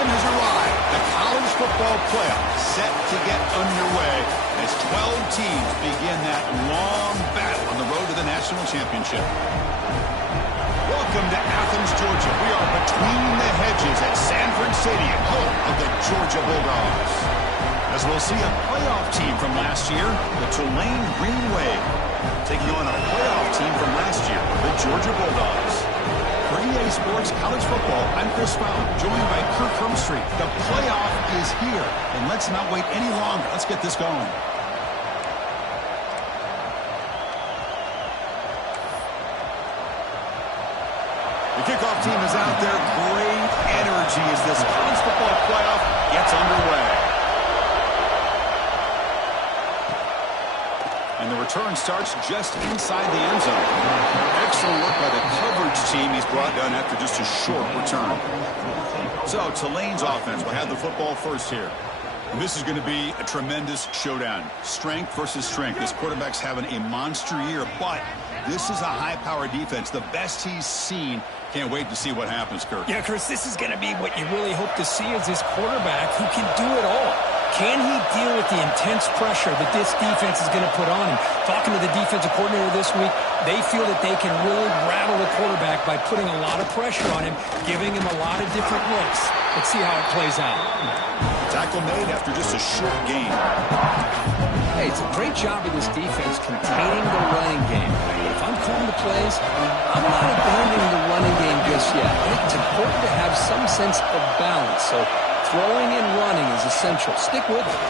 time has arrived. The college football playoff set to get underway as 12 teams begin that long battle on the road to the national championship. Welcome to Athens, Georgia. We are between the hedges at Sanford Stadium, home of the Georgia Bulldogs. As we'll see a playoff team from last year, the Tulane Green Wave, taking on a playoff team from last year, the Georgia Bulldogs. For EA Sports College Football, I'm Chris Fowler, joined by Kirk Hermstreet. The playoff is here, and let's not wait any longer. Let's get this going. The kickoff team is out there. Great energy as this college football playoff gets underway. And the return starts just inside the end zone. Excellent work by the coverage team. He's brought down after just a short return. So Tulane's offense will have the football first here. And this is going to be a tremendous showdown. Strength versus strength. This quarterback's having a monster year, but this is a high-powered defense. The best he's seen. Can't wait to see what happens, Kirk. Yeah, Chris, this is going to be what you really hope to see is this quarterback who can do it all. Can he deal with the intense pressure that this defense is going to put on him? Talking to the defensive coordinator this week, they feel that they can really rattle the quarterback by putting a lot of pressure on him, giving him a lot of different looks. Let's see how it plays out. Tackle made after just a short gain. Hey, it's a great job of this defense containing the running game. But if I'm calling the plays, I'm not abandoning the running game just yet. I think it's important to have some sense of balance. So throwing and running is essential. Stick with it.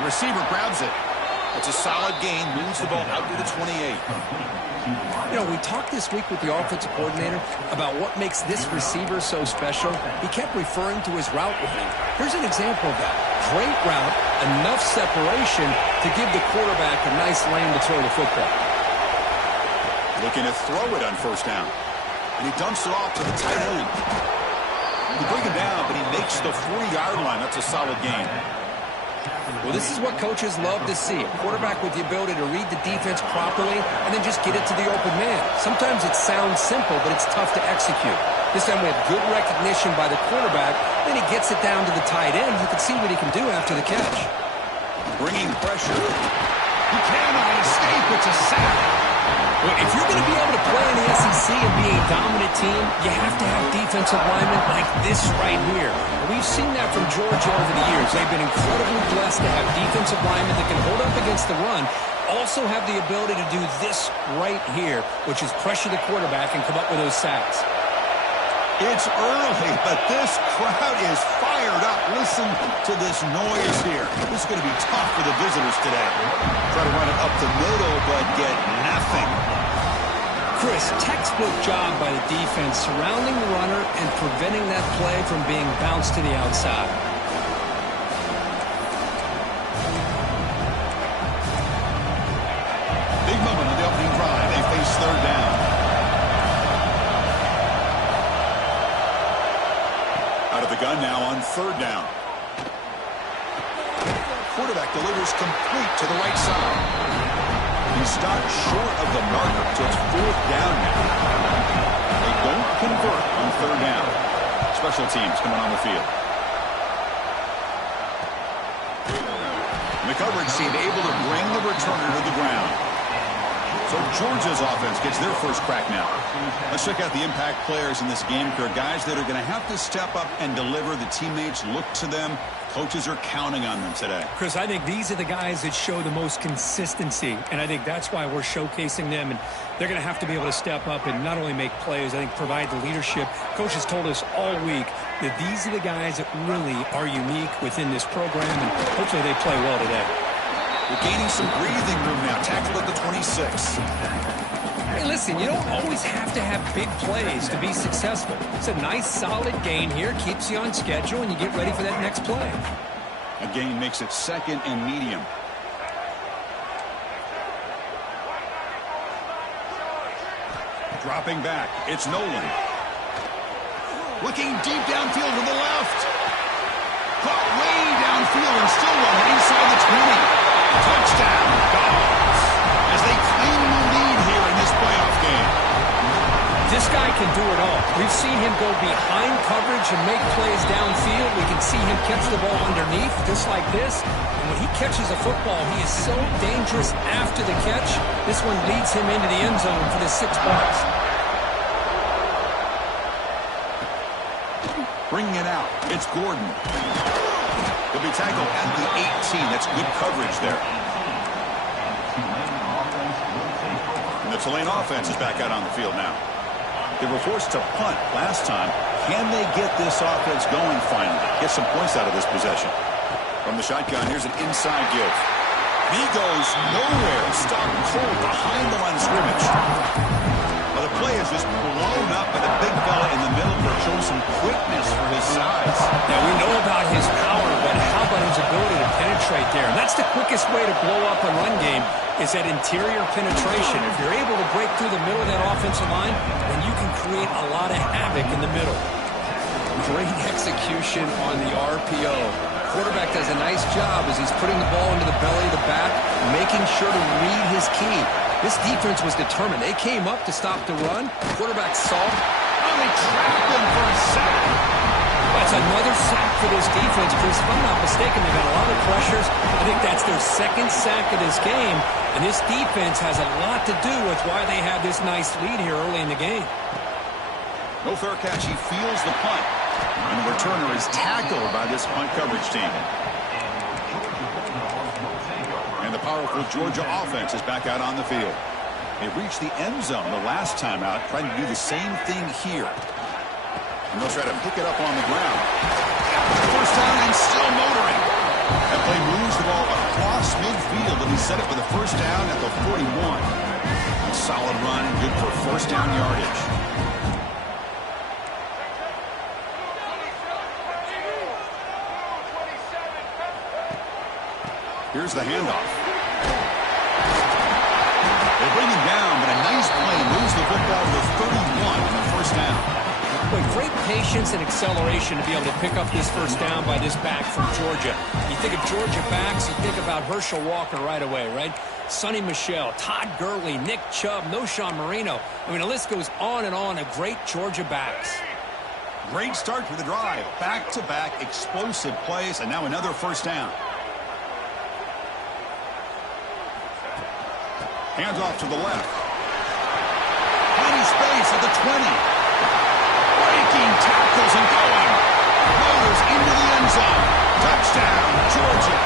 The receiver grabs it. It's a solid gain. Moves the ball out to the 28. You know, we talked this week with the offensive coordinator about what makes this receiver so special. He kept referring to his route with him. Here's an example of that. Great route, enough separation to give the quarterback a nice lane to throw the football. Looking to throw it on first down. And he dumps it off to the tight end. They bring him down, but he makes the 40-yard line. That's a solid gain. Well, this is what coaches love to see. A quarterback with the ability to read the defense properly and then just get it to the open man. Sometimes it sounds simple, but it's tough to execute. This time we have good recognition by the quarterback. Then he gets it down to the tight end. You can see what he can do after the catch. Bringing pressure. He cannot escape. It's a sack. Well, if you're going to be able to play in the SEC and be a dominant team, you have to have defensive linemen like this right here. We've seen that from Georgia over the years. They've been incredibly blessed to have defensive linemen that can hold up against the run, also have the ability to do this right here, which is pressure the quarterback and come up with those sacks. It's early, but this crowd is fired up. Listen to this noise here. This is going to be tough for the visitors today. Try to run it up the middle, but get nothing. Chris, textbook job by the defense surrounding the runner and preventing that play from being bounced to the outside. Big moment on the opening drive. They face third down. Out of the gun now on third down. Quarterback delivers complete to the right side. He stopped short of the marker, so it's fourth down now. They don't convert on third down. Special teams coming on the field. And the coverage team able to bring the returner to the ground. So Georgia's offense gets their first crack now. Let's check out the impact players in this game. There are guys that are going to have to step up and deliver. The teammates look to them. Coaches are counting on them today. Chris, I think these are the guys that show the most consistency, and I think that's why we're showcasing them, and they're going to have to be able to step up and not only make plays, I think provide the leadership. Coaches told us all week that these are the guys that really are unique within this program, and hopefully they play well today. We're gaining some breathing room now. Tackle at the 26. Hey, listen, you don't always have to have big plays to be successful. It's a nice, solid gain here. Keeps you on schedule, and you get ready for that next play. A gain makes it second and medium. Dropping back. It's Nolan. Looking deep downfield to the left. Caught way downfield and still running inside the 20. Touchdown, Dogs, as they claim the lead here in this playoff game. This guy can do it all. We've seen him go behind coverage and make plays downfield. We can see him catch the ball underneath, just like this. And when he catches a football, he is so dangerous after the catch. This one leads him into the end zone for the 6 points. Bringing it out, it's Gordon. He'll be tackled at the 18. That's good coverage there. And the Tulane offense is back out on the field now. They were forced to punt last time. Can they get this offense going finally? Get some points out of this possession. From the shotgun, here's an inside give. He goes nowhere. Stopped cold behind the line of scrimmage. Well, the play is just blown up by the big fella in the middle for showing some quickness for his size. Now, we know about his power, but how about his ability to penetrate there? And that's the quickest way to blow up a run game, is that interior penetration. If you're able to break through the middle of that offensive line, then you can create a lot of havoc in the middle. Great execution on the RPO. Quarterback does a nice job as he's putting the ball into the belly of the back, making sure to read his key. This defense was determined. They came up to stop the run. Quarterback saw. Oh, they trapped him for a sack. That's another sack for this defense, Chris. If I'm not mistaken, they've had a lot of pressures. I think that's their 2nd sack of this game. And this defense has a lot to do with why they have this nice lead here early in the game. No fair catch. He feels the punt. And the returner is tackled by this punt coverage team. And the powerful Georgia offense is back out on the field. They reached the end zone the last time out, trying to do the same thing here. And they'll try to pick it up on the ground. First down and still motoring. That play moves the ball across midfield, and he set it for the first down at the 41. A solid run, good for first down yardage. Here's the handoff. They bring him down, but a nice play moves the football to the 31 on the first down. But great patience and acceleration to be able to pick up this first down by this back from Georgia. You think of Georgia backs, you think about Herschel Walker right away, right? Sonny Michel, Todd Gurley, Nick Chubb, Noshawn Marino. I mean, the list goes on and on of great Georgia backs. Great start for the drive. Back-to-back explosive plays, and now another first down. Hands off to the left. Plenty space at the 20. Breaking tackles and going. Motors into the end zone. Touchdown, Georgia.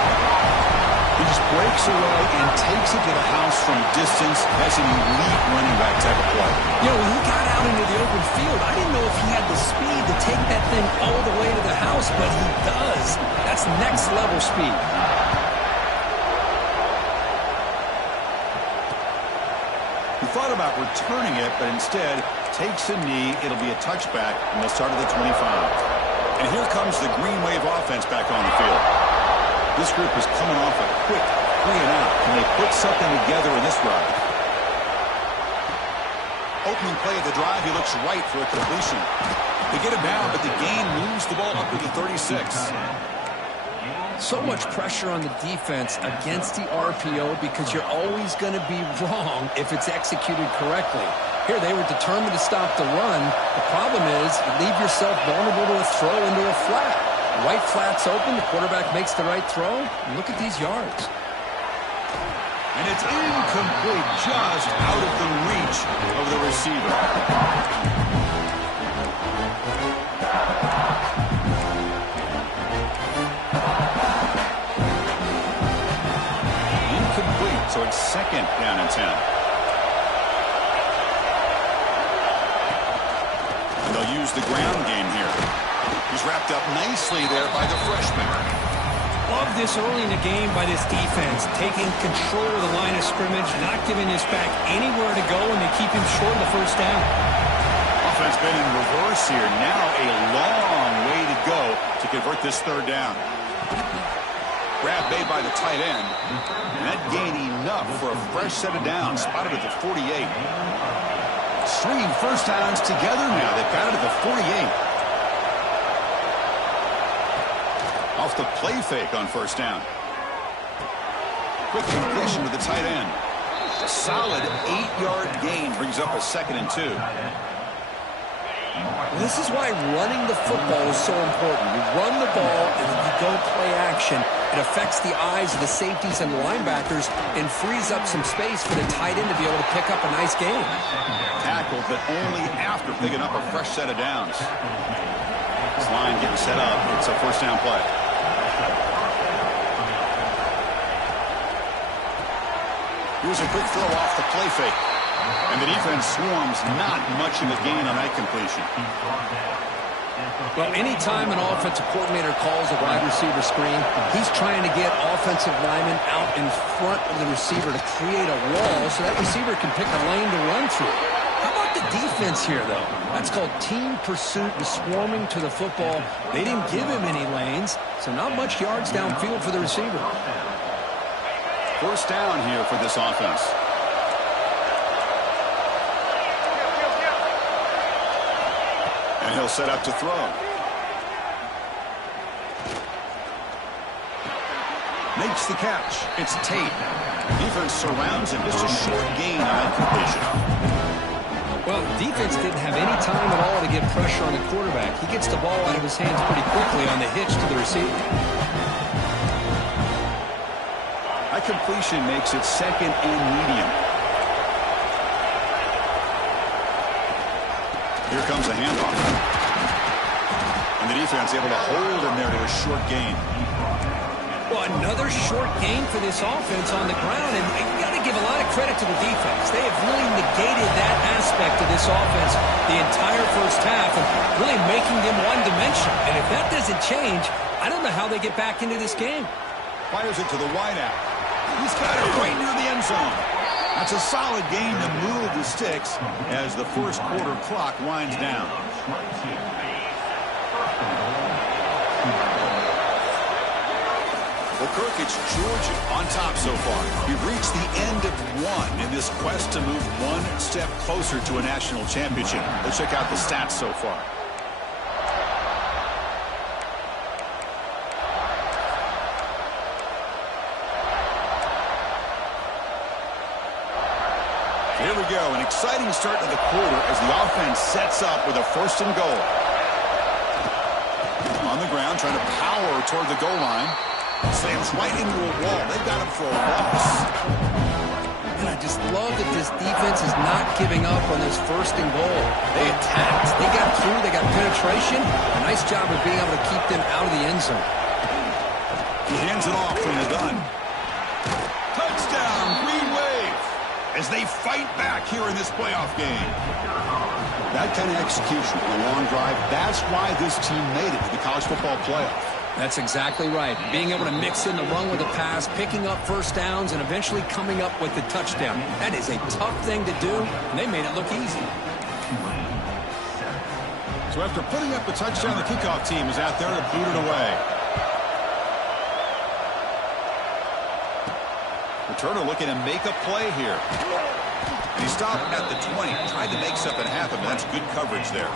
He just breaks away and takes it to the house from distance. That's an elite running back type of play. You know, when he got out into the open field, I didn't know if he had the speed to take that thing all the way to the house, but he does. That's next level speed. He thought about returning it, but instead takes a knee. It'll be a touchback, and they'll start at the 25. And here comes the Green Wave offense back on the field. This group is coming off a quick 3-and-out, and they put something together in this drive. Opening play of the drive, he looks right for a completion. They get him down, but the gain moves the ball up to the 36. So much pressure on the defense against the RPO because you're always going to be wrong if it's executed correctly. Here, they were determined to stop the run. The problem is you leave yourself vulnerable to a throw into a flat. The right flat's open. The quarterback makes the right throw. And look at these yards. And it's incomplete, just out of the reach of the receiver. So it's 2nd down and 10. And they'll use the ground game here. He's wrapped up nicely there by the freshman. Love this early in the game by this defense, taking control of the line of scrimmage, not giving this back anywhere to go, and they keep him short of the first down. Offense been in reverse here. Now a long way to go to convert this 3rd down. Grab made by the tight end. And that gained enough for a fresh set of downs, spotted at the 48. Stringing first downs together now. They've got it at the 48. Off the play fake on first down. Quick completion to the tight end. A solid 8-yard gain brings up a 2nd and 2. This is why running the football is so important. You run the ball, and if you don't play action, it affects the eyes of the safeties and linebackers and frees up some space for the tight end to be able to pick up a nice gain. Tackled, but only after picking up a fresh set of downs. This line getting set up. It's a first down play. Here's a quick throw off the play fake. And the defense swarms, not much of a gain on that completion. Well, anytime an offensive coordinator calls a wide receiver screen, he's trying to get offensive linemen out in front of the receiver to create a wall so that receiver can pick a lane to run through. How about the defense here, though? That's called team pursuit and swarming to the football. They didn't give him any lanes, so not much yards downfield for the receiver. First down here for this offense. And he'll set up to throw. Makes the catch. It's Tate. Defense surrounds him. Just a short gain on that completion. Well, defense didn't have any time at all to get pressure on the quarterback. He gets the ball out of his hands pretty quickly on the hitch to the receiver. That completion makes it second and medium. Here comes a handoff. And the defense able to hold him there to a short gain. Well, another short gain for this offense on the ground, and you got to give a lot of credit to the defense. They have really negated that aspect of this offense the entire first half and really making them one-dimensional. And if that doesn't change, I don't know how they get back into this game. Fires it to the wideout. He's got it right near the end zone. That's a solid gain to move the sticks as the first quarter clock winds down. Well, Kirk, it's Georgia on top so far. We've reached the end of one in this quest to move one step closer to a national championship. Let's check out the stats so far. Here we go, an exciting start to the quarter as the offense sets up with a first and goal. On the ground, trying to power toward the goal line. Slams right into a wall. They've got him for a loss. And I just love that this defense is not giving up on this first and goal. They attacked. They got through. They got penetration. A nice job of being able to keep them out of the end zone. He hands it off from the gun. Touchdown, Green Wave, as they fight back here in this playoff game. That kind of execution on a long drive, that's why this team made it to the college football playoff. That's exactly right. Being able to mix in the run with the pass, picking up first downs, and eventually coming up with the touchdown. That is a tough thing to do, and they made it look easy. So after putting up the touchdown, the kickoff team is out there to boot it away. Returner looking to make a play here. And he stopped at the 20. Tried to make something happen, but that's good coverage there.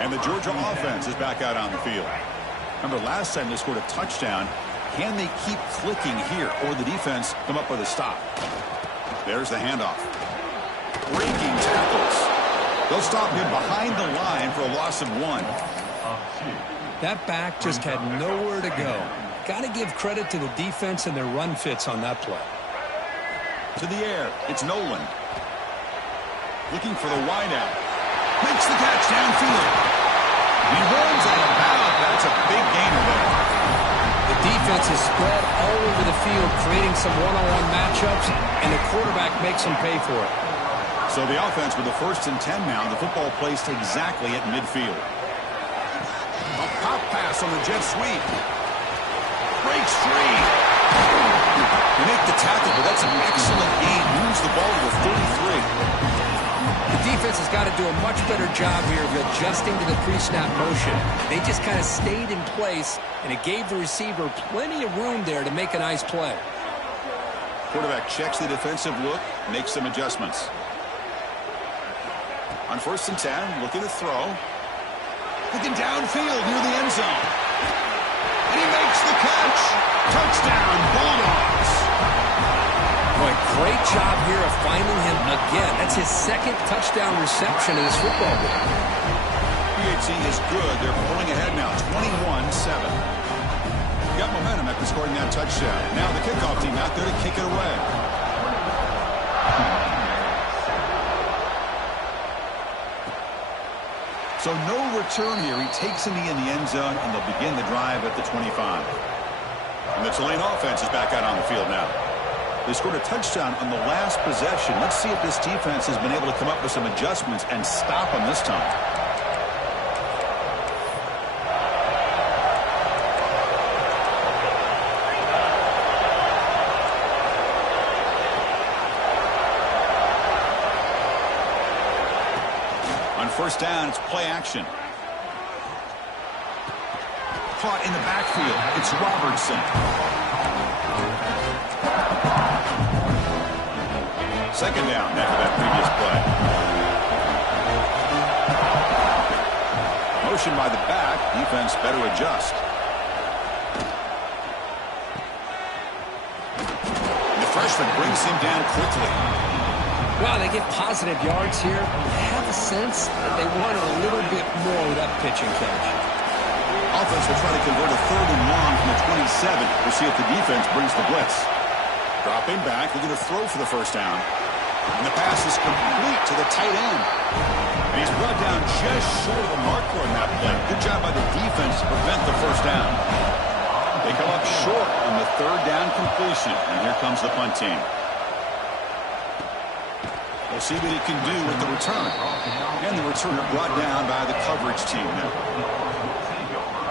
And the Georgia offense is back out on the field. Remember, last time they scored a touchdown. Can they keep clicking here, or the defense come up with a stop? There's the handoff. Breaking tackles. They'll stop him behind the line for a loss of 1. That back just had nowhere to go. Got to give credit to the defense and their run fits on that play. To the air, it's Nolan. Looking for the wideout. Makes the catch downfield. He runs out of bounds. That's a big gainer there. The defense is spread all over the field, creating some one-on-one matchups, and the quarterback makes them pay for it. So the offense with the 1st and 10 now. The football placed exactly at midfield. A pop pass on the jet sweep. Breaks free. They make the tackle, but that's an excellent gain. Moves the ball to the 33. The defense has got to do a much better job here of adjusting to the pre-snap motion. They just kind of stayed in place, and it gave the receiver plenty of room there to make a nice play. Quarterback checks the defensive look, makes some adjustments. On 1st and 10, looking to throw. Looking downfield near the end zone. And he makes the catch. Touchdown, Bulldogs. Boy, great job here of finding him again. That's his second touchdown reception in this football game. PAT is good. They're pulling ahead now, 21-7. Got momentum after scoring that touchdown. Now the kickoff team out there to kick it away. So no return here. He takes a knee in the end zone, and they'll begin the drive at the 25. And the Tulane offense is back out on the field now. They scored a touchdown on the last possession. Let's see if this defense has been able to come up with some adjustments and stop them this time. On first down, it's play action. Caught in the backfield. It's Robertson. Second down after that previous play. Motion by the back. Defense better adjust. And the freshman brings him down quickly. Wow, they get positive yards here. I have a sense that they wanted a little bit more with that pitch and catch. Offense will try to convert a 3rd and long from the 27. We'll see if the defense brings the blitz. Dropping back, looking to throw for the first down. And the pass is complete to the tight end. And he's brought down just short of the marker on that play. Good job by the defense to prevent the first down. They come up short on the 3rd down completion. And here comes the punt team. We'll see what he can do with the return. And the returner brought down by the coverage team now.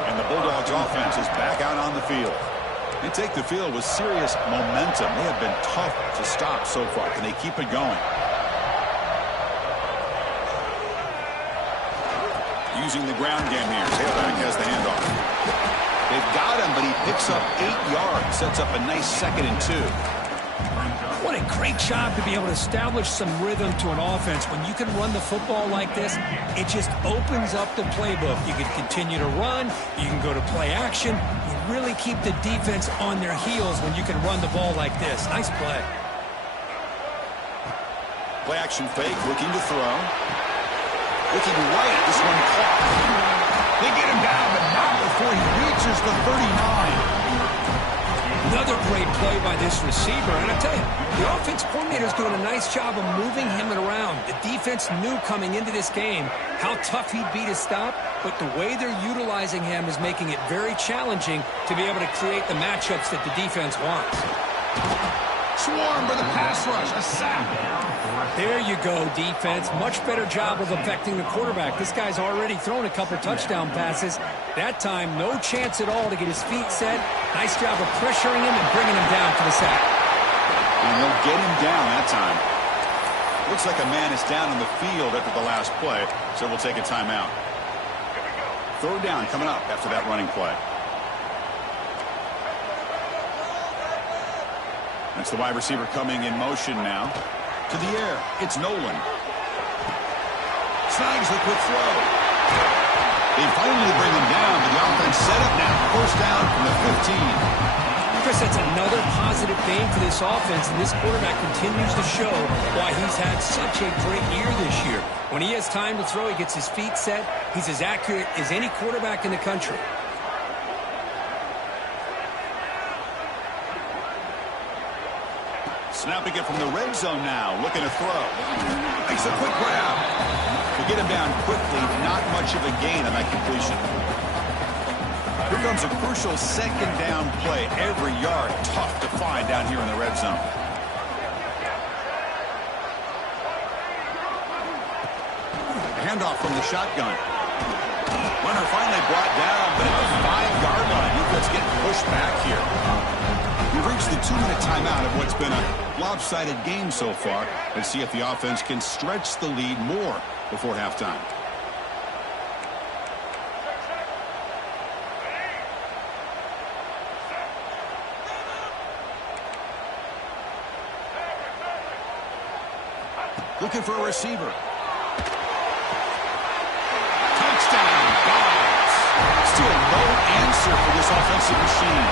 And the Bulldogs offense is back out on the field. They take the field with serious momentum. They have been tough to stop so far. Can they keep it going? Using the ground game here. Tailback has the handoff. They've got him, but he picks up 8 yards. Sets up a nice 2nd and 2. What a great job to be able to establish some rhythm to an offense. When you can run the football like this, it just opens up the playbook. You can continue to run. You can go to play action. You really keep the defense on their heels when you can run the ball like this. Nice play. Play action fake, looking to throw. Looking right, this one caught. They get him down, but not before he reaches the 39. Another great play by this receiver. And I tell you, the offense coordinator is doing a nice job of moving him around. The defense knew coming into this game how tough he'd be to stop, but the way they're utilizing him is making it very challenging to be able to create the matchups that the defense wants. Swarm for the pass rush, a sack. There you go, defense. Much better job of affecting the quarterback. This guy's already thrown a couple touchdown passes. That time, no chance at all to get his feet set. Nice job of pressuring him and bringing him down for the sack. And they'll get him down that time. Looks like a man is down on the field after the last play, so we'll take a timeout. 3rd down coming up after that running play. That's the wide receiver coming in motion now. To the air, it's Nolan. Snags the quick throw. They finally bring him down, but the offense set up now. 1st down from the 15. Chris, that's another positive game for this offense, and this quarterback continues to show why he's had such a great year this year. When he has time to throw, he gets his feet set. He's as accurate as any quarterback in the country. Snapping it from the red zone now, looking to throw. Makes a quick grab. To get him down quickly, not much of a gain on that completion. Here comes a crucial 2nd down play. Every yard tough to find down here in the red zone. Handoff from the shotgun. Runner finally brought down, but at the 5-yard line, Euclid's getting pushed back here. We've reached the 2-minute timeout of what's been a lopsided game so far. Let's see if the offense can stretch the lead more before halftime. Looking for a receiver. Touchdown, Dogs. Still no answer for this offensive machine.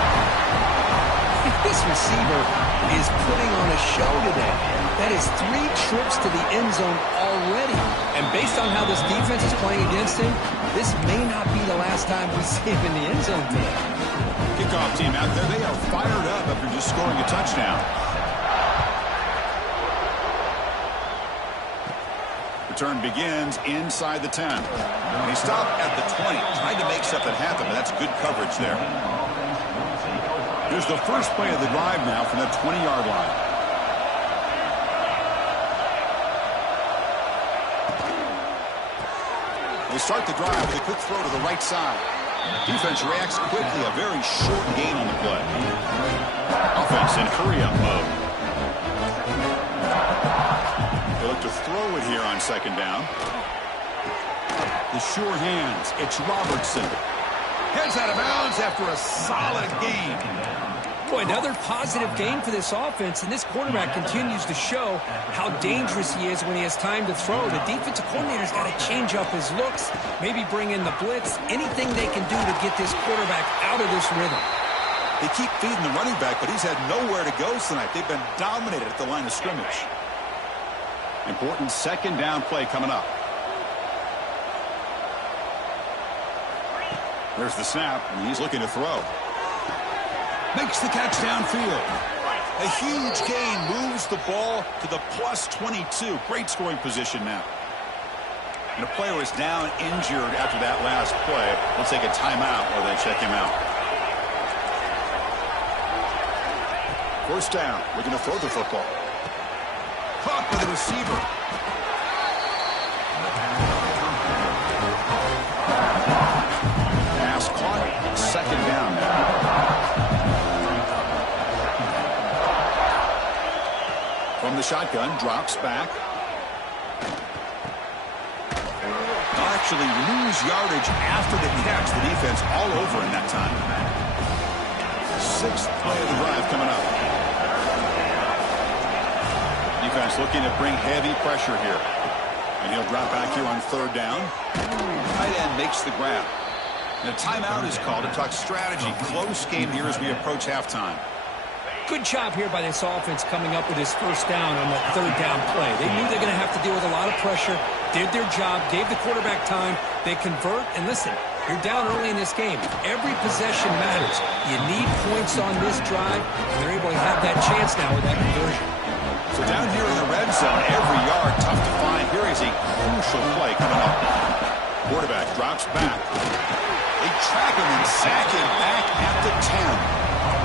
This receiver is putting on a show today. That is 3 trips to the end zone already. And based on how this defense is playing against him, this may not be the last time we see him in the end zone today. Kickoff team out there, they are fired up after just scoring a touchdown. Return begins inside the 10. And he stopped at the 20, trying to make something happen, but that's good coverage there. Here's the first play of the drive now from that 20-yard line. They start the drive with a quick throw to the right side. Defense reacts quickly, a very short gain on the play. Offense in hurry-up mode. They look to throw it here on second down. The sure hands. It's Robertson. Heads out of bounds after a solid gain. Boy, another positive game for this offense, and this quarterback continues to show how dangerous he is when he has time to throw. The defensive coordinator's got to change up his looks, maybe bring in the blitz, anything they can do to get this quarterback out of this rhythm. They keep feeding the running back, but he's had nowhere to go tonight. They've been dominated at the line of scrimmage. Important second down play coming up. There's the snap, and he's looking to throw. Makes the catch downfield. A huge gain moves the ball to the plus 22. Great scoring position now. And the player is down injured after that last play. They'll take a timeout while they check him out. First down. We're going to throw the football. Caught by the receiver. Pass caught. Second down now. From the shotgun, drops back. They'll actually lose yardage after the catch. The defense all over in that time. 6th play of the drive coming up. Defense looking to bring heavy pressure here. And he'll drop back here on 3rd down. Tight end makes the grab. And a timeout is called to talk strategy. Close game here as we approach halftime. Good job here by this offense coming up with his first down on that 3rd down play. They knew they're going to have to deal with a lot of pressure, did their job, gave the quarterback time. They convert, and listen, you're down early in this game. Every possession matters. You need points on this drive, and they're able to have that chance now with that conversion. So down here in the red zone, every yard tough to find. Here is a crucial play coming up. Quarterback drops back. They track him and sack him back at the 10.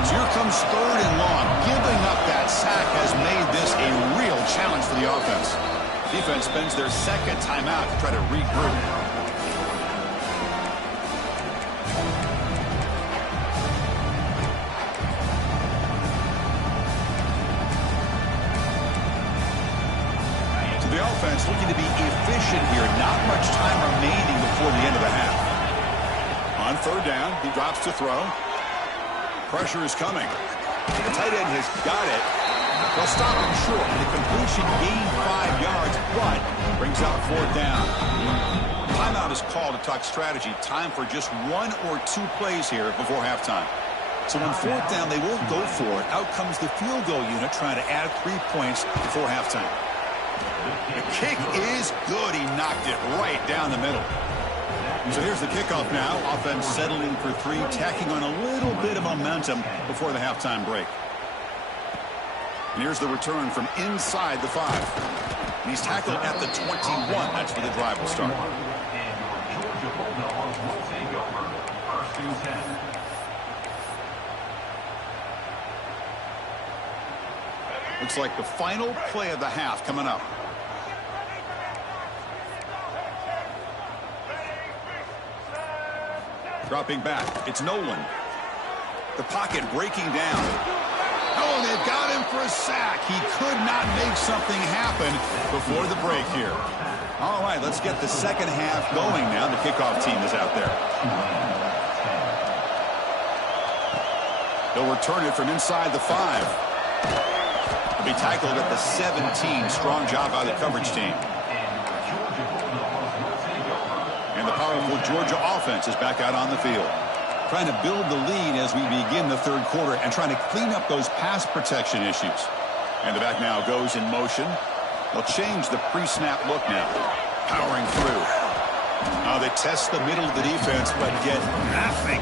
So here comes 3rd and long. Giving up that sack has made this a real challenge for the offense. Defense spends their 2nd timeout to try to regroup. So the offense looking to be efficient here. Not much time remaining before the end of the half. On 3rd down, he drops to throw. Pressure is coming. The tight end has got it. They'll stop him short. The completion gained 5 yards, but brings out 4th down. Timeout is called to talk strategy. Time for just 1 or 2 plays here before halftime. So on 4th down, they won't go for it. Out comes the field goal unit trying to add 3 points before halftime. The kick is good. He knocked it right down the middle. So here's the kickoff now. Offense settling for 3, tacking on a little bit of momentum before the halftime break. And here's the return from inside the 5. And he's tackled at the 21. That's where the drive will start. Looks like the final play of the half coming up. Dropping back, it's Nolan. The pocket breaking down. Oh, they've got him for a sack. He could not make something happen before the break here. All right, let's get the second half going now. The kickoff team is out there. They'll return it from inside the 5. He'll be tackled at the 17. Strong job by the coverage team. And the powerful Georgia offense is back out on the field. Trying to build the lead as we begin the the third quarter and trying to clean up those pass protection issues. And the back now goes in motion. They'll change the pre-snap look now. Powering through. Now they test the middle of the defense, but get nothing.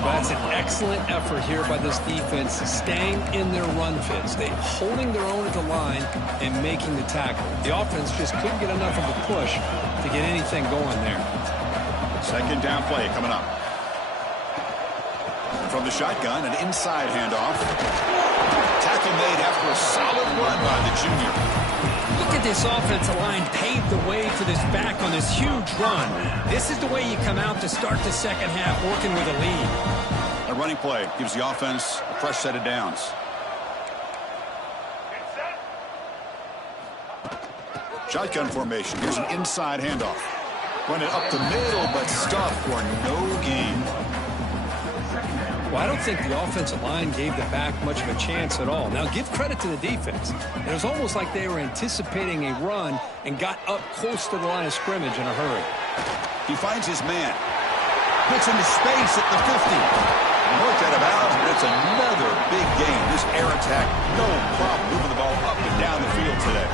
That's an excellent effort here by this defense, staying in their run fits. They're holding their own at the line and making the tackle. The offense just couldn't get enough of a push to get anything going there. Second down play coming up. From the shotgun, an inside handoff. Tackle made after a solid run by the junior. Look at this offensive line paved the way for this back on this huge run. This is the way you come out to start the second half, working with a lead. A running play gives the offense a fresh set of downs. Shotgun formation. Here's an inside handoff. Run it up the middle, but stuffed for no gain. Well, I don't think the offensive line gave the back much of a chance at all. Now, give credit to the defense. It was almost like they were anticipating a run and got up close to the line of scrimmage in a hurry. He finds his man. Gets into space at the 50. Worked out of bounds, but it's another big gain. This air attack, no problem moving the ball up and down the field today.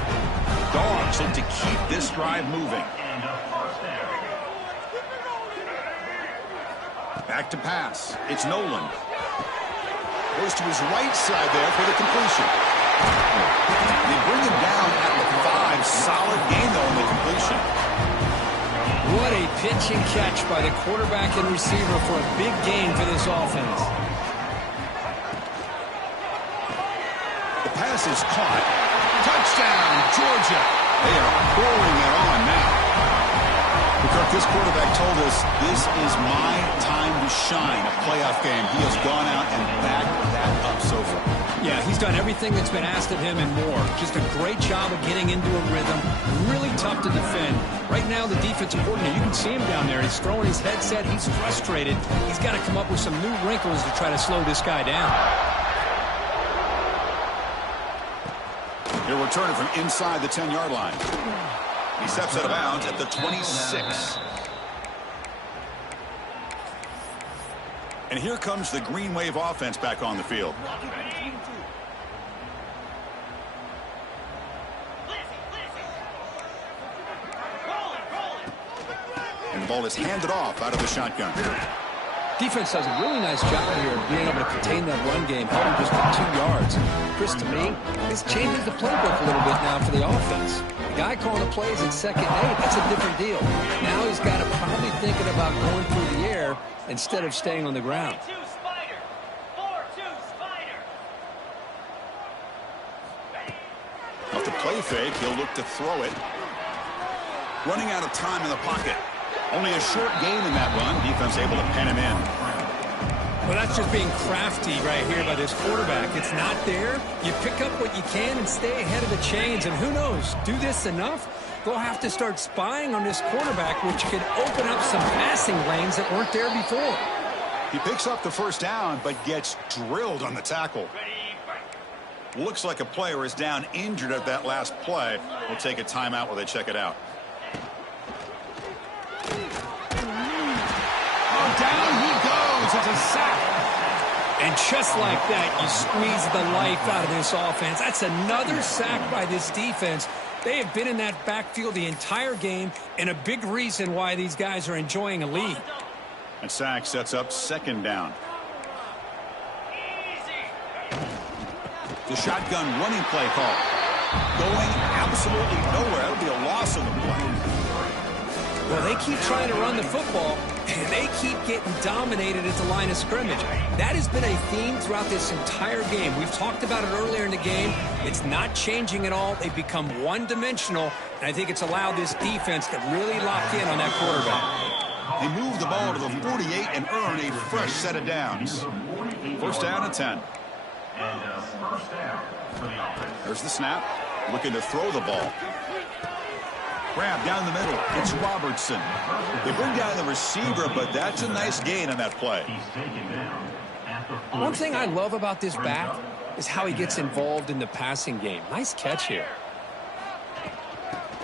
Dogs look to keep this drive moving. Back to pass. It's Nolan. Goes to his right side there for the completion. They bring him down at the 5. Solid gain, though, in the completion. What a pitch and catch by the quarterback and receiver for a big gain for this offense. The pass is caught. Touchdown, Georgia. They are pouring it on now. Kirk, this quarterback told us this is my time to shine, a playoff game. He has gone out and backed that up so far. Yeah, he's done everything that's been asked of him and more. Just a great job of getting into a rhythm. Really tough to defend. Right now, the defensive coordinator, you can see him down there. He's throwing his headset. He's frustrated. He's got to come up with some new wrinkles to try to slow this guy down. He'll return it from inside the 10-yard line. He steps out of bounds at the 26. And here comes the Green Wave offense back on the field. And the ball is handed off out of the shotgun. Defense does a really nice job here of being able to contain that run game, held him just for 2 yards. Chris, to me, this changes the playbook a little bit now for the offense. The guy calling the plays at 2nd and 8, that's a different deal. Now he's got to probably thinking about going through the air instead of staying on the ground. Off the play fake, he'll look to throw it. Running out of time in the pocket. Only a short gain in that run. Defense able to pen him in. Well, that's just being crafty right here by this quarterback. It's not there. You pick up what you can and stay ahead of the chains. And who knows, do this enough, they'll have to start spying on this quarterback, which could open up some passing lanes that weren't there before. He picks up the first down, but gets drilled on the tackle. Looks like a player is down injured at that last play. We'll take a timeout while they check it out. Oh, down he goes. It's a sack. And just like that, you squeeze the life out of this offense. That's another sack by this defense. They have been in that backfield the entire game, and a big reason why these guys are enjoying a lead. And sack sets up 2nd down. The shotgun running play call. Going absolutely nowhere. That'll be a loss of the play. Well, they keep trying to run the football, and they keep getting dominated at the line of scrimmage. That has been a theme throughout this entire game. We've talked about it earlier in the game. It's not changing at all. They've become one-dimensional, and I think it's allowed this defense to really lock in on that quarterback. They move the ball to the 48 and earn a fresh set of downs. 1st down and 10. There's the snap. Looking to throw the ball. Grab down the middle. It's Robertson. They bring down the receiver, but that's a nice gain on that play. One thing I love about this back is how he gets involved in the passing game. Nice catch here.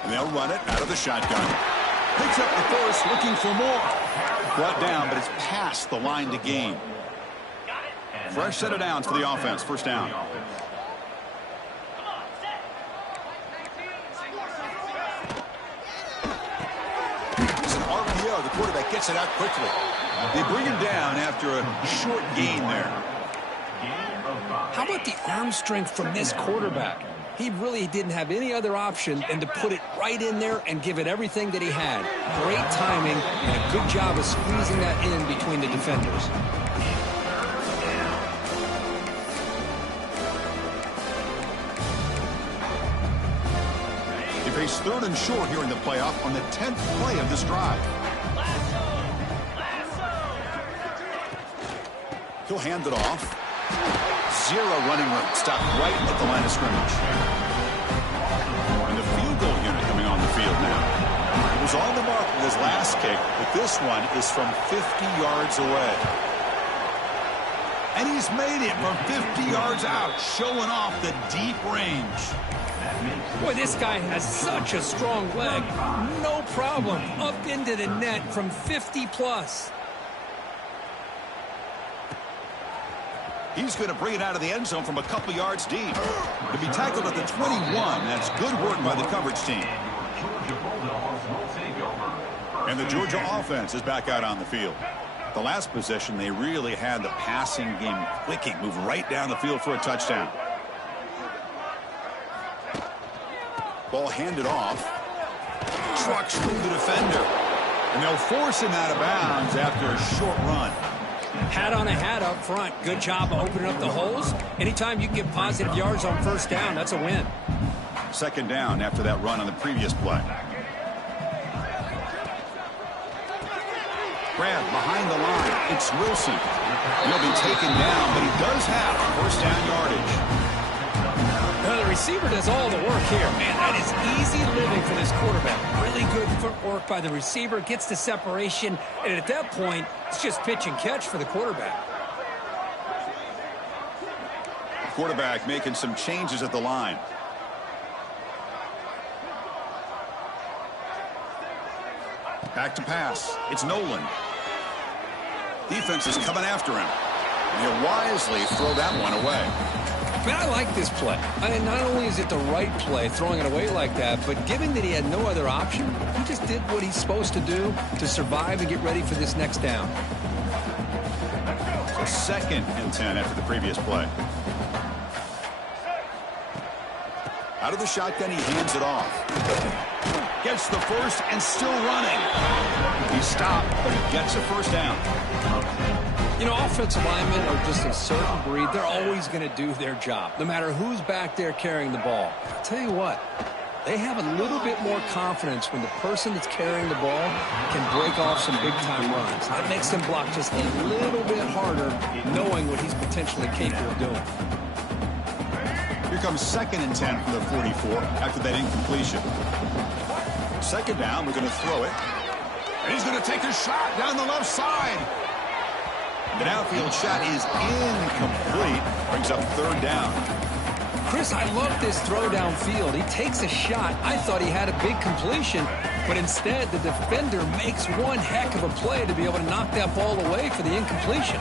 And they'll run it out of the shotgun. Picks up the first, looking for more. Brought down, but it's past the line to gain. Fresh set of downs for the offense. First down. It's an RPO. The quarterback gets it out quickly. They bring him down after a short gain there. How about the arm strength from this quarterback? He really didn't have any other option than to put it right in there and give it everything that he had. Great timing and a good job of squeezing that in between the defenders. They face third and short here in the playoff on the 10th play of this drive. He'll hand it off. Zero running room. Stopped right at the line of scrimmage. And the field goal unit coming on the field now. It was on the mark with his last kick, but this one is from 50 yards away. And he's made it from 50 yards out, showing off the deep range. Boy, this guy has such a strong leg. No problem. Up into the net from 50 plus. He's going to bring it out of the end zone from a couple yards deep. To be tackled at the 21, that's good work by the coverage team. And the Georgia offense is back out on the field. The last possession, they really had the passing game clicking. Move right down the field for a touchdown. Ball handed off. Trucks through the defender. And they'll force him out of bounds after a short run. Hat on a hat up front. Good job of opening up the holes. Anytime you can get positive yards on first down, that's a win. Second down after that run on the previous play. Grab behind the line. It's Wilson. He'll be taken down, but he does have first down yardage. Well, the receiver does all the work here. Man, that is easy living for this quarterback. Really good footwork by the receiver. Gets the separation. And at that point, it's just pitch and catch for the quarterback. Quarterback making some changes at the line. Back to pass. It's Nolan. Defense is coming after him. And he'll wisely throw that one away. But I like this play. I mean, not only is it the right play, throwing it away like that, but given that he had no other option, he just did what he's supposed to do to survive and get ready for this next down. So second and 10 after the previous play. Out of the shotgun, he hands it off. Gets the first and still running. He stopped, but he gets a first down. You know, offensive linemen are just a certain breed. They're always going to do their job, no matter who's back there carrying the ball. I'll tell you what, they have a little bit more confidence when the person that's carrying the ball can break off some big-time runs. That makes them block just a little bit harder, knowing what he's potentially capable of doing. Here comes second and 10 from the 44 after that incompletion. Second down, we're going to throw it. And he's going to take a shot down the left side. The downfield shot is incomplete. Brings up third down. Chris, I love this throw downfield. He takes a shot. I thought he had a big completion, but instead the defender makes one heck of a play to be able to knock that ball away for the incompletion.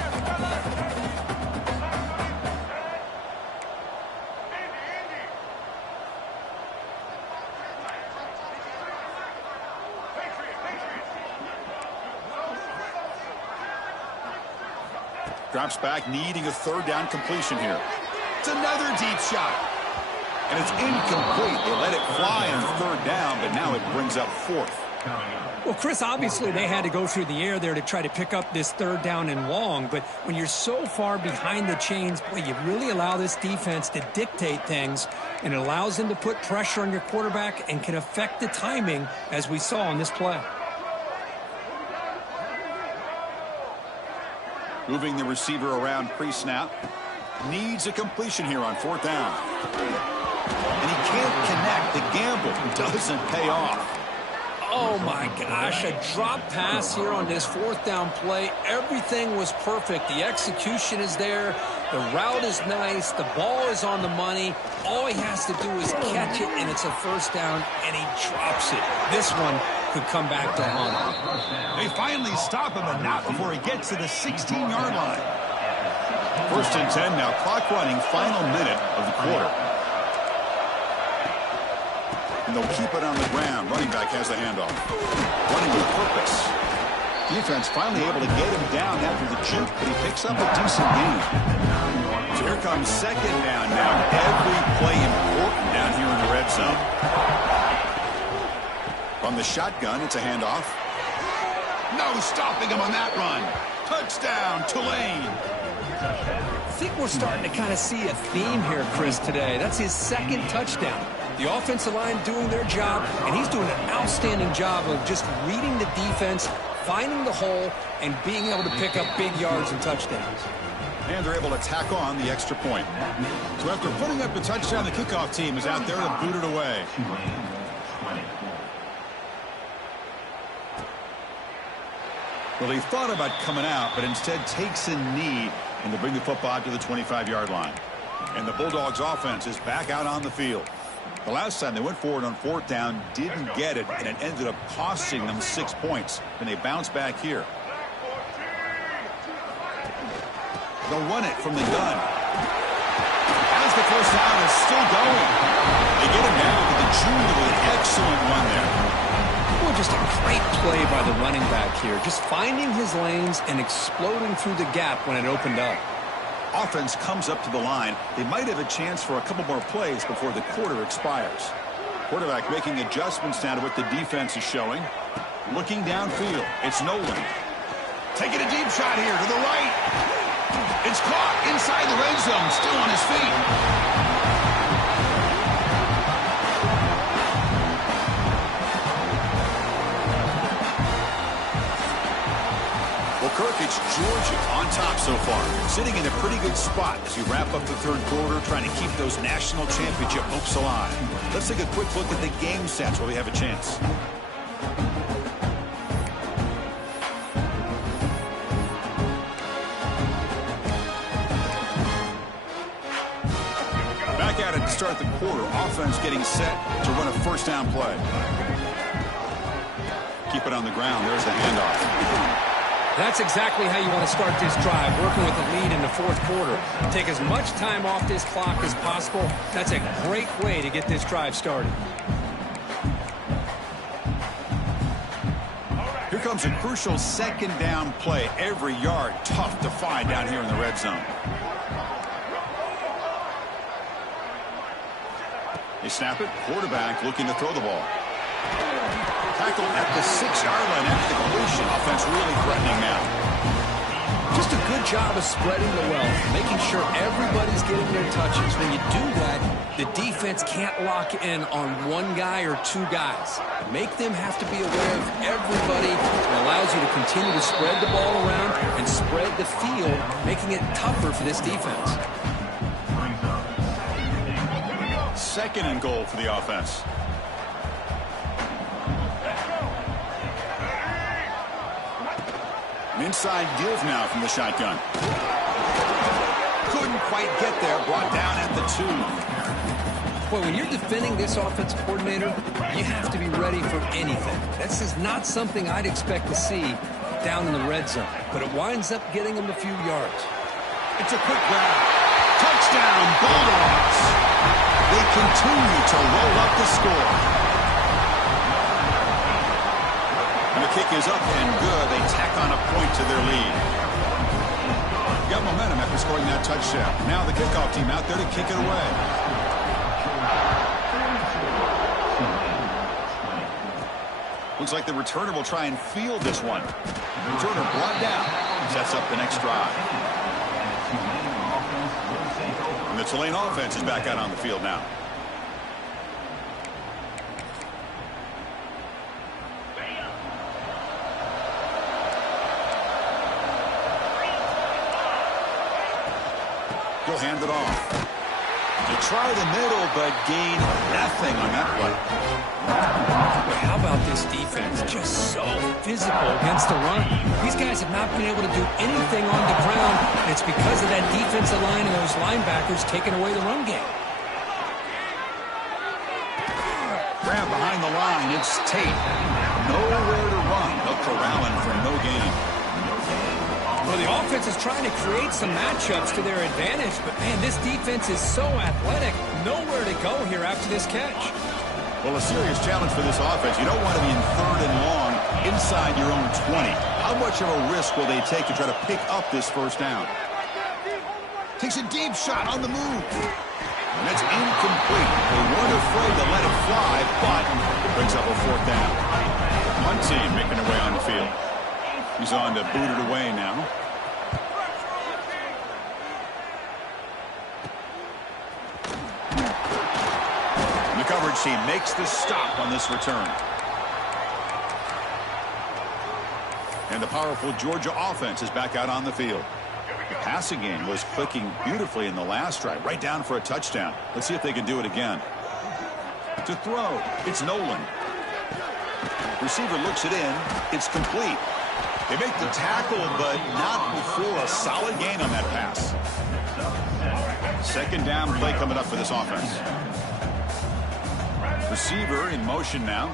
Drops back, needing a third down completion here. It's another deep shot. And it's incomplete. They let it fly on third down, but now it brings up fourth. Well, Chris, obviously they had to go through the air there to try to pick up this third down and long, but when you're so far behind the chains, boy, you really allow this defense to dictate things, and it allows them to put pressure on your quarterback and can affect the timing, as we saw on this play. Moving the receiver around pre-snap. Needs a completion here on fourth down. And he can't connect. The gamble doesn't pay off. Oh, my gosh. A drop pass here on this fourth down play. Everything was perfect. The execution is there. The route is nice. The ball is on the money. All he has to do is catch it, and it's a first down, and he drops it. This one could come back to haunt him. They finally stop him, and not before he gets to the 16-yard line. First and 10 now. Clock running. Final minute of the quarter. And they'll keep it on the ground. Running back has the handoff. Running with purpose. Defense finally able to get him down after the juke, but he picks up a decent gain. So here comes second down now. Every play important down here in the red zone. From the shotgun, it's a handoff. No stopping him on that run. Touchdown, Tulane. I think we're starting to kind of see a theme here, Chris, today. That's his second touchdown. The offensive line doing their job, and he's doing an outstanding job of just reading the defense, finding the hole, and being able to pick up big yards and touchdowns. And they're able to tack on the extra point. So after putting up the touchdown, the kickoff team is out there to boot it away. Well, he thought about coming out, but instead takes a knee and to bring the football to the 25-yard line. And the Bulldogs offense is back out on the field. The last time they went forward on fourth down, didn't get it, and it ended up costing them 6 points. And they bounce back here. They'll run it from the gun. As the first down is still going. They get him down to the junior with an excellent run there. Well, just a great play by the running back here. Just finding his lanes and exploding through the gap when it opened up. Offense comes up to the line. They might have a chance for a couple more plays before the quarter expires. Quarterback making adjustments now to what the defense is showing. Looking downfield. It's Nolan. Taking a deep shot here to the right. It's caught inside the red zone. Still on his feet. Kirk, it's Georgia on top so far, sitting in a pretty good spot as you wrap up the third quarter, trying to keep those national championship hopes alive. Let's take a quick look at the game stats while we have a chance. Back at it to start the quarter. Offense getting set to run a first down play. Keep it on the ground. There's the handoff. That's exactly how you want to start this drive, working with the lead in the fourth quarter. Take as much time off this clock as possible. That's a great way to get this drive started. Here comes a crucial second down play. Every yard tough to find down here in the red zone. They snap it. Quarterback looking to throw the ball. Tackled at the 6-yard line after the completion. Offense really threatening now. Just a good job of spreading the wealth, making sure everybody's getting their touches. When you do that, the defense can't lock in on one guy or two guys. Make them have to be aware of everybody. It allows you to continue to spread the ball around and spread the field, making it tougher for this defense. Second and goal for the offense. An inside give now from the shotgun. Couldn't quite get there. Brought down at the 2. Well, when you're defending this offensive coordinator, you have to be ready for anything. This is not something I'd expect to see down in the red zone, but it winds up getting them a few yards. It's a quick grab. Touchdown, Bulldogs. They continue to roll up the score. And the kick is up and good. They tack on a point to their lead. Got momentum after scoring that touchdown. Now the kickoff team out there to kick it away. Looks like the returner will try and field this one. The returner brought down. Sets up the next drive. And the Tulane offense is back out on the field now. He'll hand it off. They try the middle, but gain nothing on that play. Well, how about this defense? Just so physical against the run. These guys have not been able to do anything on the ground, and it's because of that defensive line and those linebackers taking away the run game. Grab behind the line. It's Tate. Nowhere to run. They'll corral him for no gain. Well, the offense is trying to create some matchups to their advantage, but, man, this defense is so athletic. Nowhere to go here after this catch. Well, a serious challenge for this offense. You don't want to be in 3rd and long inside your own 20. How much of a risk will they take to try to pick up this first down? Takes a deep shot on the move. And that's incomplete. They weren't afraid to let it fly, but it brings up a 4th down. Punt team making their way on the field. He's on to boot it away now. And the coverage team makes the stop on this return. And the powerful Georgia offense is back out on the field. The passing game was clicking beautifully in the last drive, right down for a touchdown. Let's see if they can do it again. To throw, it's Nolan. Receiver looks it in. It's complete. They make the tackle, but not before a solid gain on that pass. 2nd down play coming up for this offense. Receiver in motion now.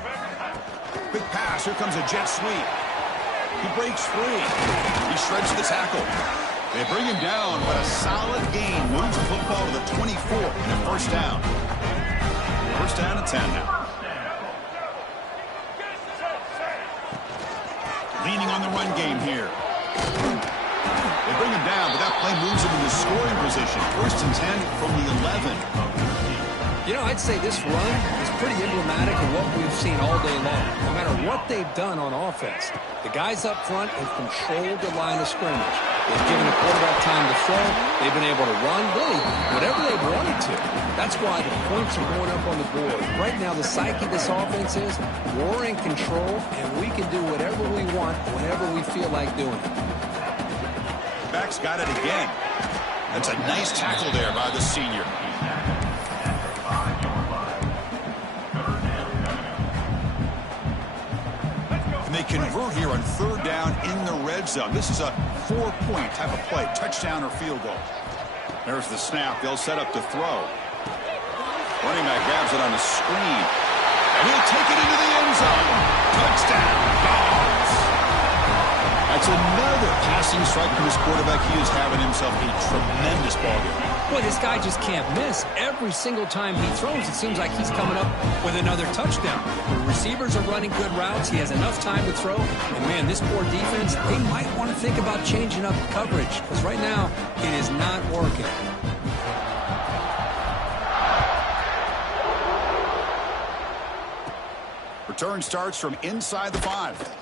Quick pass. Here comes a jet sweep. He breaks free. He shreds the tackle. They bring him down, but a solid gain moves the football to the 24 and a 1st down. 1st down and 10 now. Leaning on the run game here. They bring him down, but that play moves him into scoring position. 1st and 10 from the 11. You know, I'd say this run is pretty emblematic of what we've seen all day long, no matter what they've done on offense. The guys up front have controlled the line of scrimmage. They've given the quarterback time to throw. They've been able to run, really, whatever they've wanted to. That's why the points are going up on the board. Right now, the psyche of this offense is we're in control, and we can do whatever we want whenever we feel like doing it. Back's got it again. That's a nice tackle there by the senior. And they convert here on 3rd down in the red zone. This is a 4-point type of play, touchdown or field goal. There's the snap. They'll set up to throw. Running back grabs it on the screen. And he'll take it into the end zone. Touchdown, Dogs. That's another passing strike from his quarterback. He is having himself a tremendous ballgame. Boy, this guy just can't miss. Every single time he throws, it seems like he's coming up with another touchdown. The receivers are running good routes. He has enough time to throw. And, man, this poor defense, they might want to think about changing up coverage because right now it is not working. Return starts from inside the 5.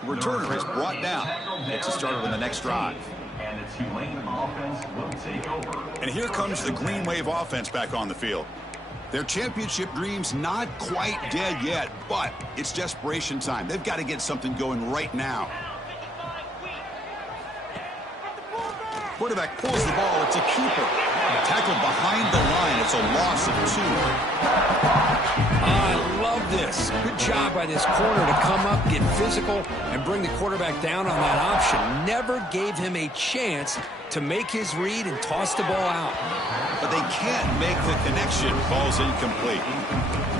The returner is brought down. It's a starter on the next drive. And the Tulane offense will take over. And here comes the Green Wave offense back on the field. Their championship dreams not quite dead yet, but it's desperation time. They've got to get something going right now. Quarterback pulls the ball. It's a keeper. Tackled behind the line. It's a loss of 2. I love this. Good job by this corner to come up, get physical, and bring the quarterback down on that option. Never gave him a chance to make his read and toss the ball out. But they can't make the connection. Ball's incomplete.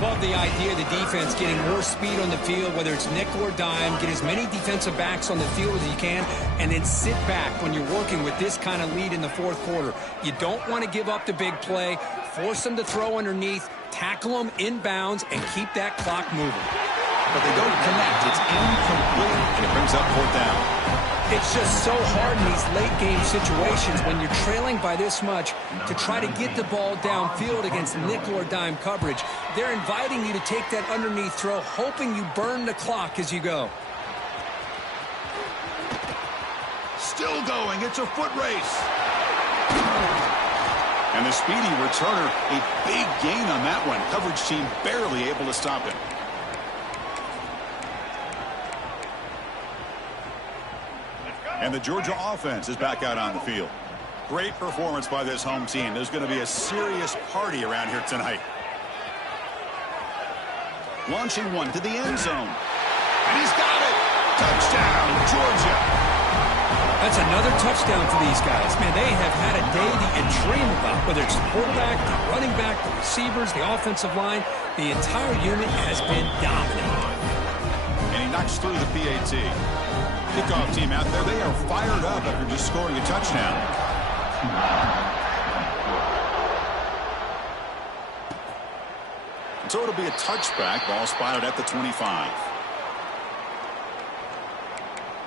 Love the idea of the defense getting more speed on the field, whether it's nickel or dime, get as many defensive backs on the field as you can, and then sit back when you're working with this kind of lead in the 4th quarter. You don't want to give up the big play, force them to throw underneath, tackle them inbounds, and keep that clock moving. But they don't connect. It's incomplete, and it brings up 4th down. It's just so hard in these late-game situations when you're trailing by this much to try to get the ball downfield against nickel or dime coverage. They're inviting you to take that underneath throw, hoping you burn the clock as you go. Still going. It's a foot race. And the speedy returner, a big gain on that one. Coverage team barely able to stop him. And the Georgia offense is back out on the field. Great performance by this home team. There's going to be a serious party around here tonight. Launching one to the end zone. And he's got it. Touchdown, Georgia. That's another touchdown for these guys. Man, they have had a day that you dream about, whether it's the quarterback, the running back, the receivers, the offensive line. The entire unit has been dominating. And he knocks through the PAT. Kickoff team out there, they are fired up after just scoring a touchdown. So it'll be a touchback. Ball spotted at the 25.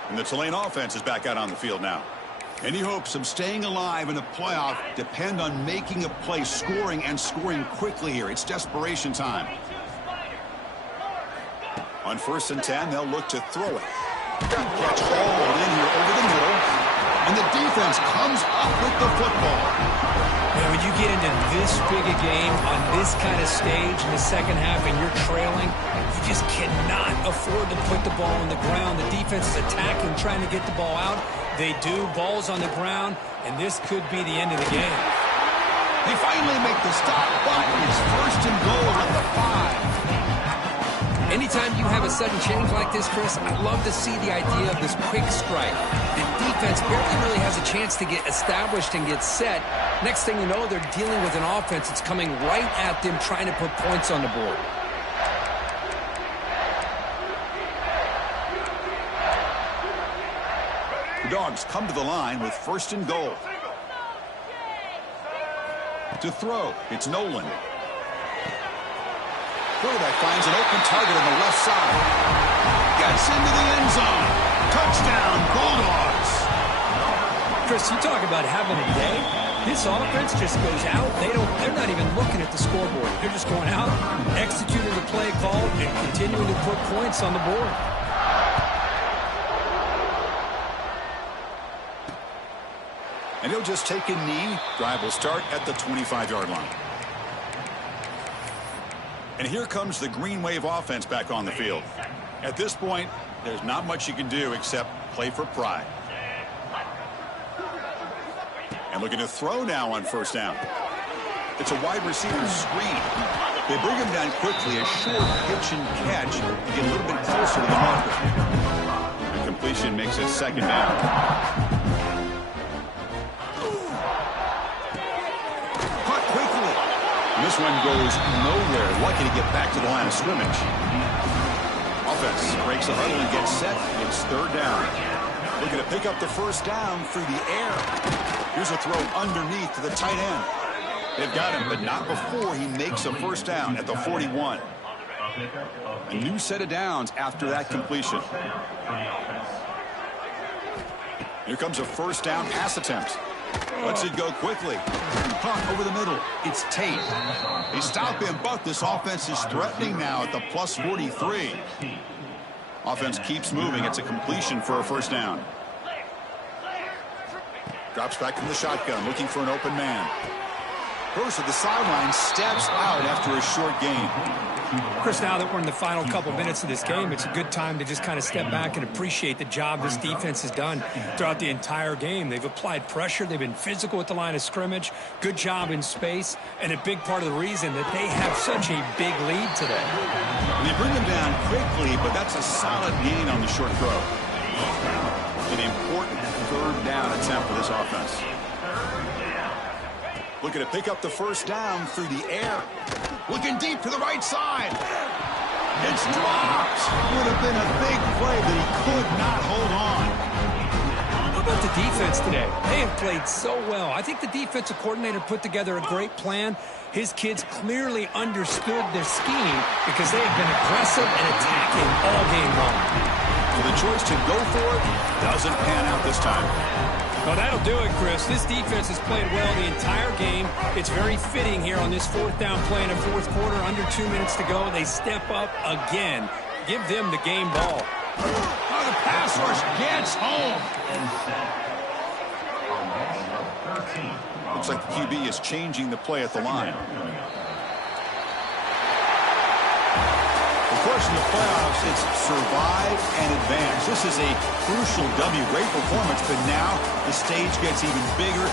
And the Tulane offense is back out on the field now. Any hopes of staying alive in the playoff depend on making a play, scoring, and scoring quickly here. It's desperation time. On 1st and 10, they'll look to throw it. Catch hauled in here over the middle. And the defense comes up with the football. And when you get into this big a game on this kind of stage in the second half and you're trailing, you just cannot afford to put the ball on the ground. The defense is attacking, trying to get the ball out. They do. Ball's on the ground, and this could be the end of the game. They finally make the stop, but it's 1st and goal at the 5. Anytime you have a sudden change like this, Chris, I love to see the idea of this quick strike. The defense barely really has a chance to get established and get set. Next thing you know, they're dealing with an offense that's coming right at them, trying to put points on the board. The Dogs come to the line with 1st and goal. To throw, it's Nolan. Quarterback finds an open target on the left side. Gets into the end zone. Touchdown, Bulldogs. Chris, you talk about having a day. This offense just goes out. They're not even looking at the scoreboard. They're just going out, executing the play call, and continuing to put points on the board. And he'll just take a knee. Drive will start at the 25-yard line. And here comes the Green Wave offense back on the field. At this point, there's not much you can do except play for pride. And looking to throw now on 1st down. It's a wide receiver screen. They bring him down quickly, a short pitch and catch to get a little bit closer to the marker. The completion makes it 2nd down. This one goes nowhere. Lucky to get back to the line of scrimmage. Offense breaks the huddle and gets set. It's 3rd down. Looking to pick up the 1st down through the air. Here's a throw underneath to the tight end. They've got him, but not before he makes a 1st down at the 41. A new set of downs after that completion. Here comes a 1st down pass attempt. Lets it go quickly. Caught over the middle. It's Tate. They stop him, but this offense is threatening now at the plus 43. Offense keeps moving. It's a completion for a 1st down. Drops back from the shotgun, looking for an open man. Goes to the sideline, steps out after a short gain. Chris, now that we're in the final couple minutes of this game, it's a good time to just kind of step back and appreciate the job this defense has done throughout the entire game. They've applied pressure. They've been physical at the line of scrimmage. Good job in space, and a big part of the reason that they have such a big lead today. And they bring them down quickly, but that's a solid gain on the short throw. An important 3rd down attempt for this offense. Looking to pick up the 1st down through the air. Looking deep to the right side. It's dropped. Would have been a big play, but he could not hold on. How about the defense today? They have played so well. I think the defensive coordinator put together a great plan. His kids clearly understood their scheme because they have been aggressive and attacking all game long. So the choice to go for it doesn't pan out this time. Well, that'll do it, Chris. This defense has played well the entire game. It's very fitting here on this 4th down play in the 4th quarter. Under 2 minutes to go. They step up again. Give them the game ball. Oh, the pass rush gets home. Looks like the QB is changing the play at the line. Of course, in the playoffs, it's survive and advance. This is a crucial W. Great performance, but now the stage gets even bigger.